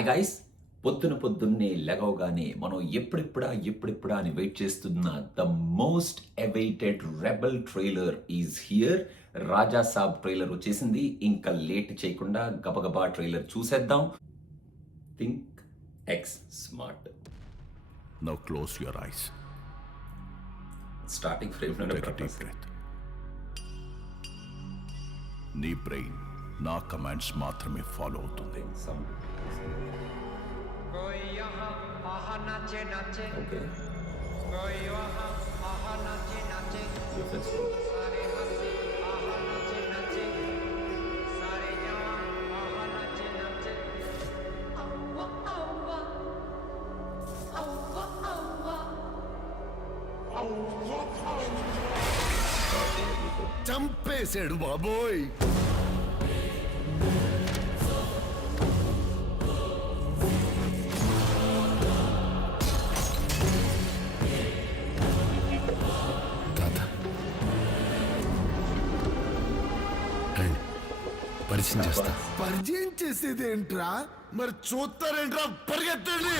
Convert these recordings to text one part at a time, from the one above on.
Hi guys, పొద్దున్నే లెగవగానే మనం ఎప్పుడెప్పుడా అని వెయిట్ చేస్తున్న the most awaited rebel trailer is here. Raja Saab trailer వచ్చేసింది. ఇంకా లేట్ చేయకుండా గబగబా ట్రైలర్ చూసేద్దాం. Think X smart. Now close your eyes. Starting frame Take a deep breath. నీ బ్రెయిన్ నా కమాండ్స్ మాత్రమే ఫాలో అవుతుంది. कोई यहाँ आहा नाचे नाचे ఓకే, कोई वहाँ आहा नाचे नाचे सारे हंसे आहा नाचे नाचे सारे जवां आहा नाचे नाचे Aua, aua. Aua, aua. చంపేశాడు బాబోయ్. పరిచయం చేస్తా. పరిచయం చేసేది ఏంట్రా? మరి చూస్తారేంట్రా? పరిగెత్తండి.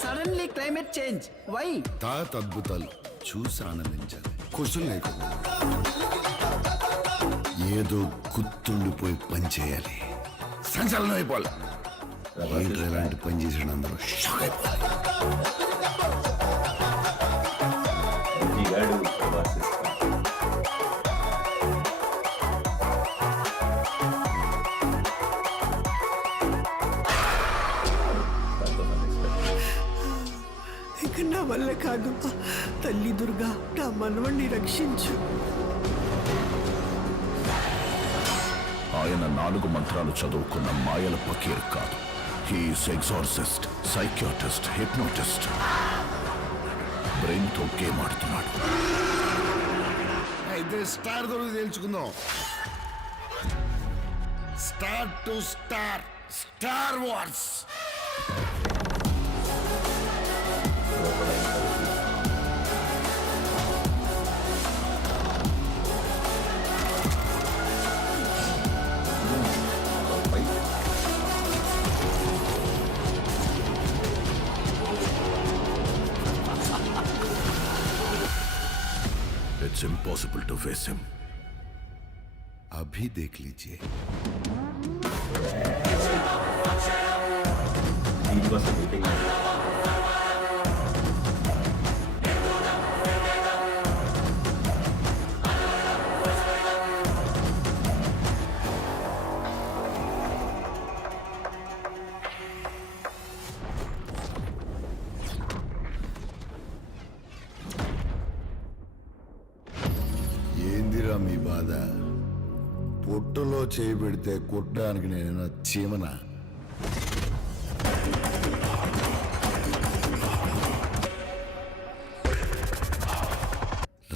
Suddenly climate change why? తాత అద్భుతాలు చూసి ఆనందించాలి. క్వశ్చన్ లేకుండా ఏదో గుర్తుండిపోయి పని చేయాలి. సంచలనం అయిపోవాలి. ఏంట్రా ఇలాంటి పని చేసిన అందరూ షాక్ అయిపోవాలి. రజనీగాడు ప్రభాస్ ఇక నా వల్ల కాదు. తల్లి దుర్గా నా మనవణ్ణి రక్షించు. ఆయన 4 మంత్రాలు చదువుకున్న మాయల పకీర్ కాదు. He is exorcist, psychiatrist, hypnotist. Brain తో గేమ్ ఆడుతున్నాడు. అయితే స్టార్ దొరికి తేల్చుకుందాం. Star to star, star wars. It's impossible to face him. अभी देख लीजिए. దీనికోసం వెయిటింగ్. ఏందిరా మీ బాధ? పొట్టులో చేయి పెడితే కొట్టడానికి నేను చీమన.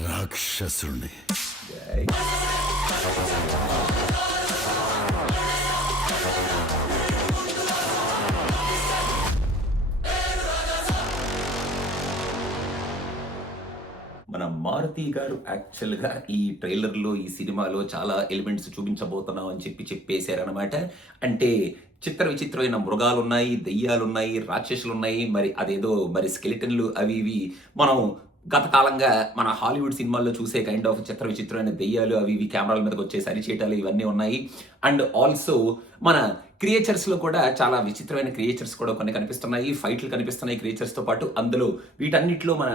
రాక్షసుణ్ణి. మన మారుతి గారు యాక్చువల్గా ఈ ట్రైలర్లో ఈ సినిమాలో చాలా ఎలిమెంట్స్ చూపించబోతున్నాం అని చెప్పేశారనమాట. అంటే చిత్ర విచిత్రమైన మృగాలు ఉన్నాయి, దెయ్యాలు ఉన్నాయి, రాక్షసులు ఉన్నాయి, మరి అదేదో మరి స్కెలిటన్లు అవి ఇవి మనం గత కాలంగా మన హాలీవుడ్ సినిమాల్లో చూసే కైండ్ ఆఫ్ చిత్ర విచిత్రమైన దెయ్యాలు అవి ఇవి కెమెరాల మీదకి వచ్చే సరిచేయటాలు ఇవన్నీ ఉన్నాయి. అండ్ ఆల్సో మన క్రియేచర్స్లో కూడా చాలా విచిత్రమైన క్రియేచర్స్ కూడా కొన్ని కనిపిస్తున్నాయి. ఫైట్లు కనిపిస్తున్నాయి క్రియేచర్స్తో పాటు. అందులో వీటన్నిటిలో మన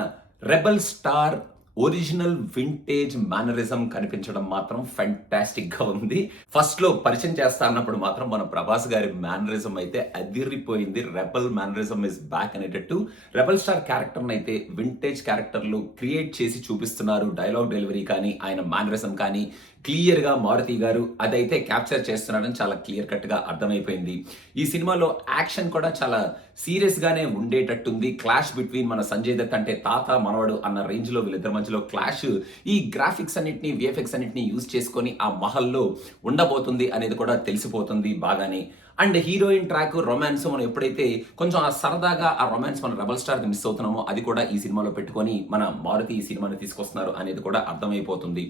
rebel star original vintage mannerism కనిపించడం మాత్రం ఫ్యాంటాస్టిక్ గా ఉంది. ఫస్ట్ లో పరిచయం చేస్తా అన్నప్పుడు మాత్రం మన ప్రభాస్ గారి మేనరిజం అయితే అదిరిపోయింది. రెబల్ మేనరిజం ఇస్ బ్యాక్ అనేటట్టు రెబల్ స్టార్ క్యారెక్టర్ అయితే వింటేజ్ క్యారెక్టర్లు క్రియేట్ చేసి చూపిస్తున్నారు. డైలాగ్ డెలివరీ కానీ ఆయన మేనరిజం కానీ క్లియర్ గా మారుతి గారు అదైతే క్యాప్చర్ చేస్తున్నారని చాలా క్లియర్ కట్ గా అర్థమైపోయింది. ఈ సినిమాలో యాక్షన్ కూడా చాలా సీరియస్ గానే ఉండేటట్టుంది. క్లాష్ బిట్వీన్ మన సంజయ్ దత్ అంటే తాత మనవడు అన్న రేంజ్ లో వీళ్ళిద్దరి మధ్యలో క్లాష్ ఈ గ్రాఫిక్స్ అన్నిటిని విఎఫ్ఎక్స్ అన్నిటిని యూజ్ చేసుకొని ఆ మహల్లో ఉండబోతుంది అనేది కూడా తెలిసిపోతుంది బాగానే. అండ్ హీరోయిన్ ట్రాక్ రొమాన్స్ మనం ఎప్పుడైతే కొంచెం ఆ సరదాగా ఆ రొమాన్స్ మన రెబల్ స్టార్కి మిస్ అవుతున్నామో అది కూడా ఈ సినిమాలో పెట్టుకొని మన మారుతి ఈ సినిమాని తీసుకొస్తున్నారు అనేది కూడా అర్థమైపోతుంది.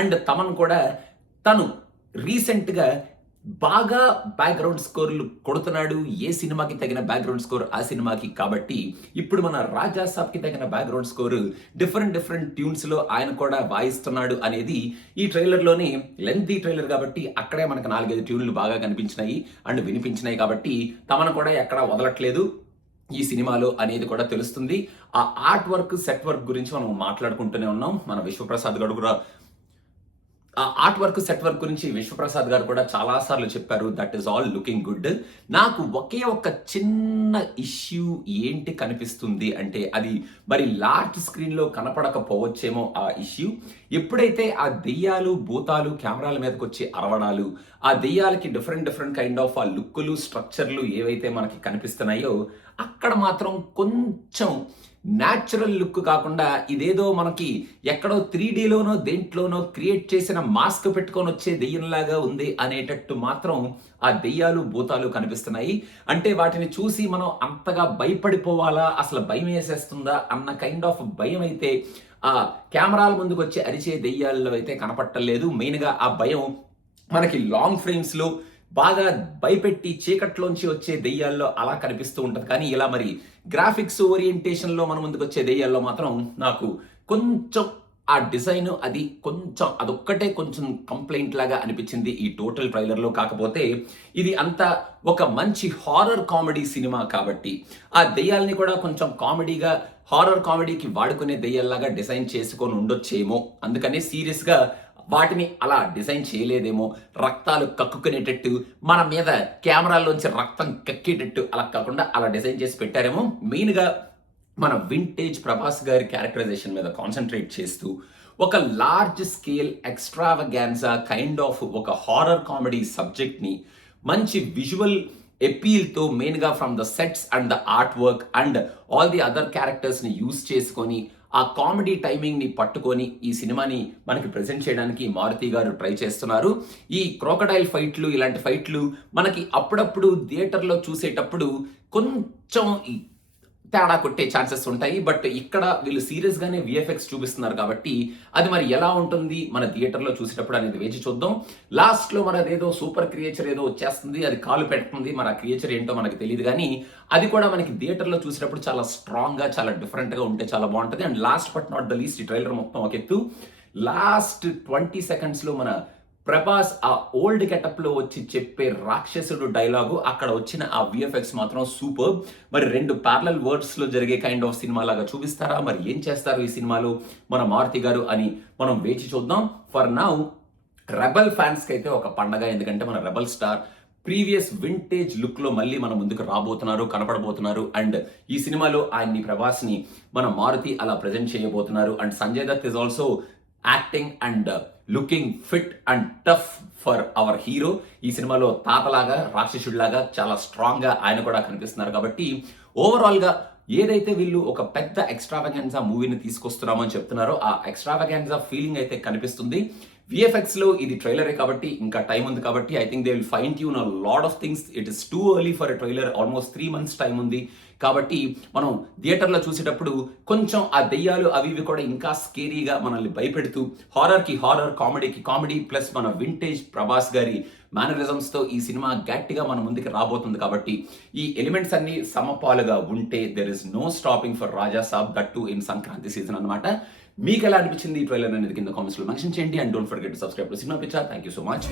అండ్ తమన్ కూడా తను రీసెంట్గా బాగా బ్యాక్గ్రౌండ్ స్కోర్లు కొడుతున్నాడు. ఏ సినిమాకి తగిన బ్యాక్గ్రౌండ్ స్కోర్ ఆ సినిమాకి, కాబట్టి ఇప్పుడు మన రాజా సాబ్కి తగిన బ్యాక్గ్రౌండ్ స్కోర్ డిఫరెంట్ ట్యూన్స్లో ఆయన కూడా వాయిస్తున్నాడు అనేది ఈ ట్రైలర్లోనే. లెంతీ ట్రైలర్ కాబట్టి అక్కడే మనకు 4-5 ట్యూన్లు బాగా కనిపించినాయి అండ్ వినిపించినాయి. కాబట్టి తమను కూడా ఎక్కడా వదలట్లేదు ఈ సినిమాలో అనేది కూడా తెలుస్తుంది. ఆ ఆర్ట్ వర్క్, సెట్ వర్క్ గురించి మనం మాట్లాడుకుంటూనే ఉన్నాం. మన విశ్వప్రసాద్ గారు కూడా ఆ ఆర్ట్ వర్క్, సెట్ వర్క్ గురించి విశ్వప్రసాద్ గారు కూడా చాలాసార్లు చెప్పారు. That is all looking good. నాకు ఒకే ఒక చిన్న ఇష్యూ ఏంటి కనిపిస్తుంది అంటే అది మరి లార్జ్ స్క్రీన్లో కనపడకపోవచ్చేమో ఆ ఇష్యూ. ఎప్పుడైతే ఆ దెయ్యాలు, భూతాలు కెమెరాల మీదకి వచ్చి అరవడాలు, ఆ దెయ్యాలకి డిఫరెంట్ కైండ్ ఆఫ్ ఆ లుక్కులు, స్ట్రక్చర్లు ఏవైతే మనకి కనిపిస్తున్నాయో అక్కడ మాత్రం కొంచెం న్యాచురల్ లుక్ కాకుండా ఇదేదో మనకి ఎక్కడో 3Dలోనో దేంట్లోనో క్రియేట్ చేసిన మాస్క్ పెట్టుకొని వచ్చే దెయ్యంలాగా ఉంది అనేటట్టు మాత్రం ఆ దెయ్యాలు, భూతాలు కనిపిస్తున్నాయి. అంటే వాటిని చూసి మనం అంతగా భయపడిపోవాలా, అసలు భయం వేసేస్తుందా అన్న కైండ్ ఆఫ్ భయం అయితే ఆ కెమెరాల ముందుకు వచ్చి అరిచే దెయ్యాల్లో అయితే కనపట్టలేదు. మెయిన్గా ఆ భయం మనకి లాంగ్ ఫ్రేమ్స్లో బాగా భయపెట్టి చీకట్లోంచి వచ్చే దెయ్యాల్లో అలా కనిపిస్తూ ఉంటుంది. కానీ ఇలా మరి గ్రాఫిక్స్ ఓరియంటేషన్లో మన ముందుకు వచ్చే దెయ్యాల్లో మాత్రం నాకు కొంచెం ఆ డిజైన్ అది కొంచెం అదొక్కటే కొంచెం కంప్లైంట్ లాగా అనిపించింది ఈ టోటల్ ట్రైలర్లో. కాకపోతే ఇది అంతా ఒక మంచి హారర్ కామెడీ సినిమా కాబట్టి ఆ దెయ్యాలని కూడా కొంచెం కామెడీగా, హారర్ కామెడీకి వాడుకునే దెయ్యాల్లాగా డిజైన్ చేసుకొని ఉండొచ్చేమో. అందుకని సీరియస్గా వాటిని అలా డిజైన్ చేయలేదేమో. రక్తాలు కక్కుకునేటట్టు, మన మీద కెమెరాల్లోంచి రక్తం కక్కేటట్టు అలా కాకుండా అలా డిజైన్ చేసి పెట్టారేమో. మెయిన్గా మన వింటేజ్ ప్రభాస్ గారి క్యారెక్టరైజేషన్ మీద కాన్సన్ట్రేట్ చేస్తూ ఒక large scale extravaganza kind of ఒక హారర్ కామెడీ సబ్జెక్ట్ని మంచి విజువల్ ఎపీల్తో మెయిన్గా from the sets and the art work and all the other క్యారెక్టర్స్ని యూజ్ చేసుకొని ఆ కామెడీ టైమింగ్ని పట్టుకొని ఈ సినిమాని మనకి ప్రెజెంట్ చేయడానికి మారుతి గారు ట్రై చేస్తున్నారు. ఈ క్రోకడైల్ ఫైట్లు, ఇలాంటి ఫైట్లు మనకి అప్పుడప్పుడు థియేటర్లో చూసేటప్పుడు కొంచెం తేడా కొట్టే ఛాన్సెస్ ఉంటాయి. బట్ ఇక్కడ వీళ్ళు సీరియస్గానే విఎఫ్ఎక్స్ చూపిస్తున్నారు కాబట్టి అది మరి ఎలా ఉంటుంది మన థియేటర్లో చూసేటప్పుడు అనేది వేచి చూద్దాం. లాస్ట్లో మరి అదేదో సూపర్ క్రియేచర్ ఏదో వచ్చేస్తుంది, అది కాలు పెడుతుంది, మరి ఆ క్రియేచర్ ఏంటో మనకి తెలియదు. కానీ అది కూడా మనకి థియేటర్లో చూసేటప్పుడు చాలా స్ట్రాంగ్గా, చాలా డిఫరెంట్గా ఉంటే చాలా బాగుంటుంది. And last but not the least, ఈ ట్రైలర్ మొత్తం ఒక ఎత్తు. లాస్ట్ 20 సెకండ్స్లో మన ప్రభాస్ ఆ ఓల్డ్ గెటప్లో వచ్చి చెప్పే రాక్షసుడు డైలాగు, అక్కడ వచ్చిన ఆ విఎఫ్ఎక్స్ మాత్రం సూపర్. మరి 2 ప్యారలల్ వర్డ్స్లో జరిగే కైండ్ ఆఫ్ సినిమా లాగా చూపిస్తారా, మరి ఏం చేస్తారు ఈ సినిమాలో మన మారుతి గారు అని మనం వేచి చూద్దాం. ఫర్ నౌ రెబల్ ఫ్యాన్స్కి అయితే ఒక పండగ. ఎందుకంటే మన రెబల్ స్టార్ ప్రీవియస్ వింటేజ్ లుక్లో మళ్ళీ మన ముందుకు రాబోతున్నారు, కనపడబోతున్నారు. అండ్ ఈ సినిమాలో ఆయన్ని, ప్రభాస్ని మన మారుతి అలా ప్రజెంట్ చేయబోతున్నారు. And Sanjay Dutt is also acting and looking fit and tough for our hero. ఈ సినిమాలో తాతలాగా, రాక్షసుడిలాగా చాలా స్ట్రాంగ్గా ఆయన కూడా కనిపిస్తున్నారు. కాబట్టి ఓవరాల్గా ఏదైతే వీళ్ళు ఒక పెద్ద ఎక్స్ట్రావగాన్సా మూవీని తీసుకొస్తున్నామని చెప్తున్నారో ఆ ఎక్స్ట్రావగాన్సా ఫీలింగ్ అయితే కనిపిస్తుంది. విఎఫ్ఎక్స్లో ఇది ట్రైలరే కాబట్టి ఇంకా టైం ఉంది కాబట్టి I think they will fine tune a lot of things. It is too early for a trailer. Almost 3 months time ఉంది కాబట్టి మనం థియేటర్లో చూసేటప్పుడు కొంచెం ఆ దెయ్యాలు అవి ఇవి కూడా ఇంకా స్కేరీగా మనల్ని భయపెడుతూ, హారర్కి హారర్, కామెడీకి కామెడీ, ప్లస్ మన వింటేజ్ ప్రభాస్ గారి మేనరిజమ్స్తో ఈ సినిమా గట్టిగా మన ముందుకు రాబోతుంది. కాబట్టి ఈ ఎలిమెంట్స్ అన్ని సమపాలుగా ఉంటే there is no stopping for Raja sahab, that too in Sankranti season అనమాట. మీకు ఎలా అనిపించింది ఈ ట్రైలర్ అనేది కింద కామెంట్స్లో మెన్షన్ చేయండి. And don't forget to subscribe to cinema picture. Thank you so much.